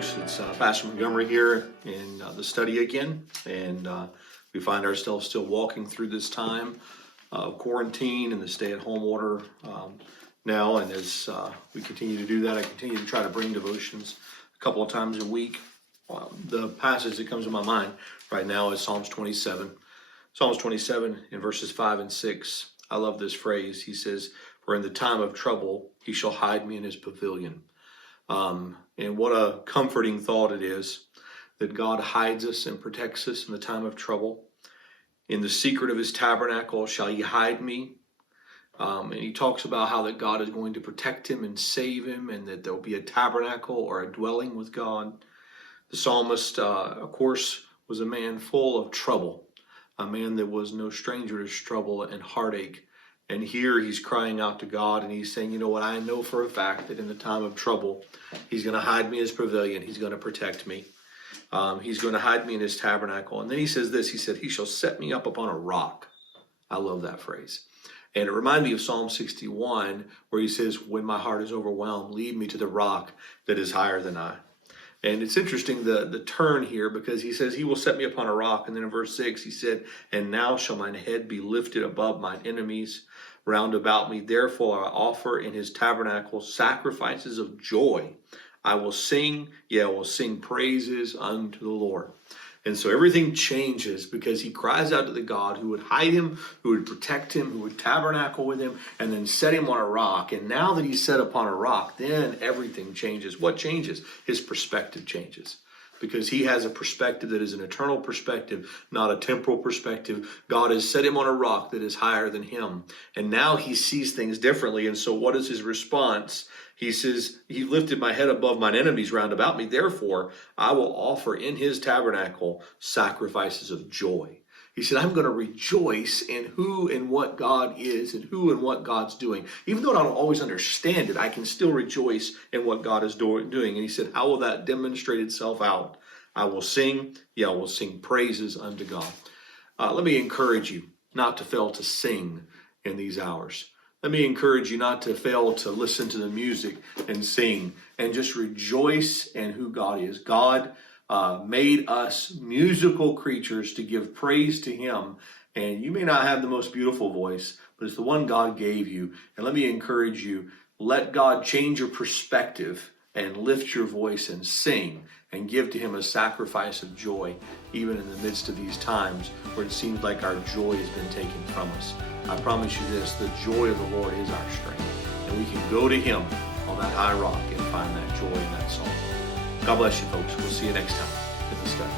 folks. It's Pastor Montgomery here in the study again, and we find ourselves still walking through this time of quarantine and the stay-at-home order now. And as we continue to do that, I continue to try to bring devotions a couple of times a week. The passage that comes to my mind right now is Psalms 27. Psalms 27 in verses 5 and 6. I love this phrase. He says, "For in the time of trouble, he shall hide me in his pavilion." And what a comforting thought it is that God hides us and protects us in the time of trouble. In the secret of his tabernacle shall he hide me. And he talks about how that God is going to protect him and save him, and that there will be a tabernacle or a dwelling with God. The psalmist, of course, was a man full of trouble, a man that was no stranger to trouble and heartache. And here he's crying out to God, and he's saying, you know what, I know for a fact that in the time of trouble, he's going to hide me in his pavilion. He's going to protect me. He's going to hide me in his tabernacle. And then he says this, he said, he shall set me up upon a rock. I love that phrase. And it reminded me of Psalm 61, where he says, when my heart is overwhelmed, lead me to the rock that is higher than I. And it's interesting, the turn here, because he says, he will set me upon a rock. And then in verse 6, he said, and now shall mine head be lifted above mine enemies round about me. Therefore I offer in his tabernacle sacrifices of joy. I will sing, I will sing praises unto the Lord. And so everything changes because he cries out to the God who would hide him, who would protect him, who would tabernacle with him, and then set him on a rock. And now that he's set upon a rock, then everything changes. What changes? His perspective changes. Because he has a perspective that is an eternal perspective, not a temporal perspective. God has set him on a rock that is higher than him. And now he sees things differently. And so what is his response? He says, he lifted my head above mine enemies round about me. Therefore, I will offer in his tabernacle sacrifices of joy. He said, I'm going to rejoice in who and what God is and who and what God's doing. Even though I don't always understand it, I can still rejoice in what God is doing. And he said, how will that demonstrate itself out? I will sing, I will sing praises unto God. Let me encourage you not to fail to sing in these hours. Let me encourage you not to fail to listen to the music and sing and just rejoice in who God is. God made us musical creatures to give praise to him. And you may not have the most beautiful voice, but it's the one God gave you. And let me encourage you, let God change your perspective and lift your voice and sing and give to him a sacrifice of joy, even in the midst of these times where it seems like our joy has been taken from us. I promise you this, the joy of the Lord is our strength. And we can go to him on that high rock and find that joy in that song. God bless you, folks. We'll see you next time in the study.